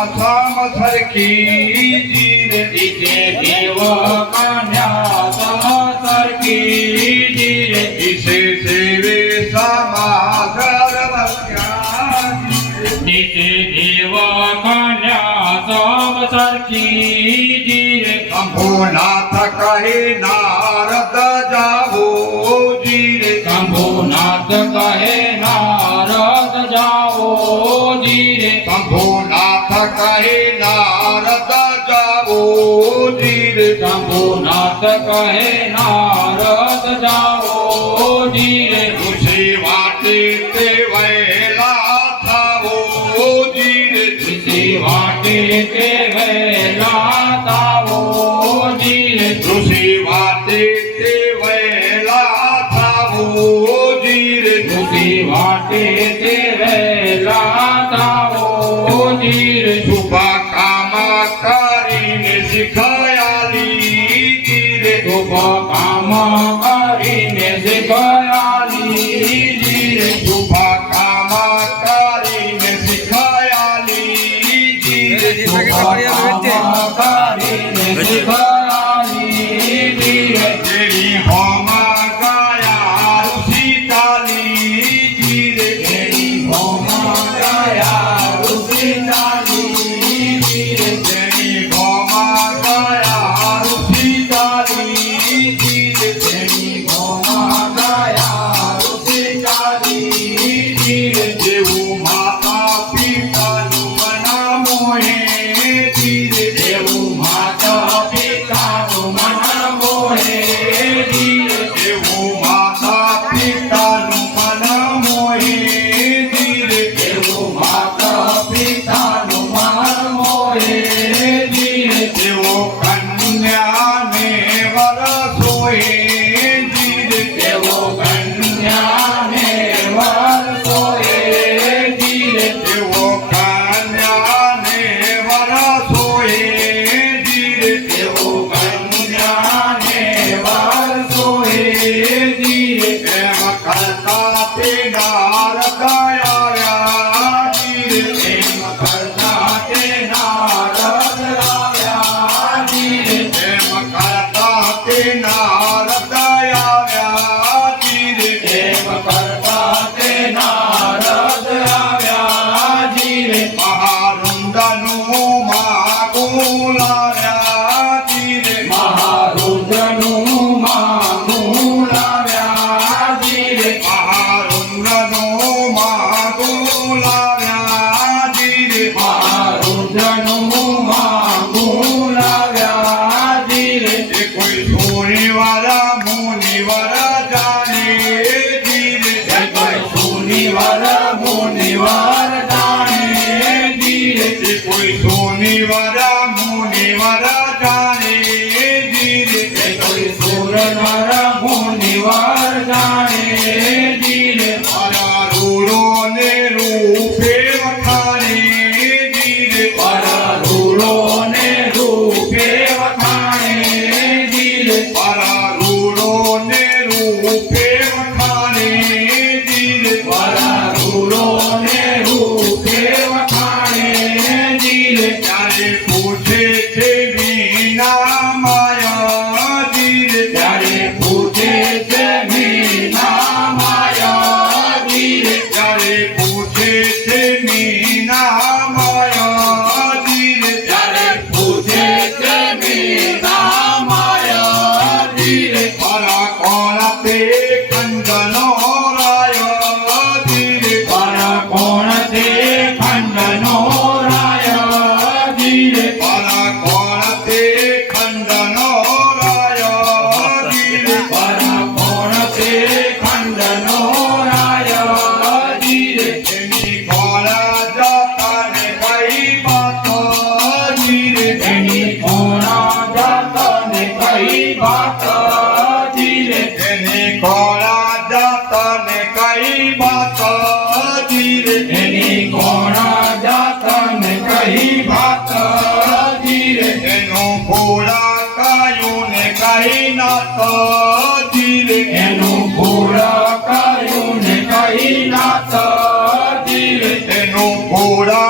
સમ સરખી જીરે દિશે દેવ કન્યા સમ સરખી જીરે દિશે સેવે સમાધર્મસ્યા દિશે દેવ કન્યા સમ સરખી જીરે શંભુનાથ કહે નારદ જાવો જીરે શંભુનાથ કહે નારદ જાઓ જીરે શંભુનાથ કહે નારદ જાવો જીરે શંભુનાથ કહે નારદ જાઓ જીરે ઋષિ વાટે તે વહેલા થાવો જીરે ઋષિ વાટે તે વહેલા તાવો જીરે ઋષિ વાટે તે વહેલા થાવો જીરે ઋષિ વાટે તે વહેલા તાવો જીરે શુભ કામ કરીને શીખયાલી જીરે શુભ કામ કરીને શીખયાલી જીરે શુભ કામ કરીને શીખયાલી જીરે શુભ કામ કરીને શીખયાલી જીરે જેવી હોમ ગયા ઋષિ ચાલી જીરે તેરી ભોમા ગયા ઋષિ ચાલી જીરે જેવી હોમ ગયા ઋષિ ચાલી જીરે તેરી ભોમા ગયા ઋષિ ચાલી જીરે જેવું માતા પિતાનું મના મોહે જીરે દેવું માતા પિતાનું મન મોહે જીરે જેવું માતા પિતાનું મના મોહે જીરે દેવું માતા પિતાનું મન મોહે જીરે જેવો કન્યાને વરસોએ જીરે દેવો કન્યાને વરસોએ જીરે જેવો કન્યાને વરસોએ જીરે દેવો કન્યાને વરસોએ જીરે એમ કરતા તે નારદ આવ્યા જીરે એમ કરતા તે નારદ આવ્યા જીરે એમ કરતા તે નારદ આવ્યા જીરે એમ કરતા તે નારદ આવ્યા જીરે મહારુંડનું માગું લાવ્યા જીરે મહારુદ્રનું માગું લાવ્યા જીરે મહારુંડનું માગું લાવ્યા જીરે મહારુદ્રનું માગું લાવ્યા જીરે એ કોઈ સોનીવાળા મુનિવર જાણે જીરે એ કોઈ સુનિવાર મુનિવાર જાણે જીરે એ કોઈ સોનીવાળા મુનિવર જાણે જીરે એ કોઈ સુરનર મુનિવાર જાણે જીરે રૂડો ને રૂપે વખાણે જીરે પરરૂડો ને રૂપે વખાણે જીરે રૂડો ને રૂપે વખાણે જીરે પરરૂડો ને રૂપે વખાણે જીરે ત્યારે પૂછે છે વીના માયા જીરે ત્યારે પૂછે છે મીના માયા જીરે ત્યારે પૂછે છે મીના માયા જીરે ત્યારે પૂછે છે મીના માયા જીરે પરા કોણ તે ખંડનો રાય જીરે પર કોણ તે ખંડનો રાય જીરે પરા કોણ તે ખંડનો રાય જીરે પર કોણ તે ખંડનો રાય જીરે એની કોળા જાતાને કઈ બાતો જીરે એની કોણા જાતને કઈ વાત જીરે એની કોળા જાતાને કઈ બાતો જીરે એની કોણા જાતને કઈ વાત જીરે એનું ભોળા કાયું ને કઈ નાતો જીરે એનું ભૂળ કાયું ને કઈ નાથ જીરે એનું ભોળા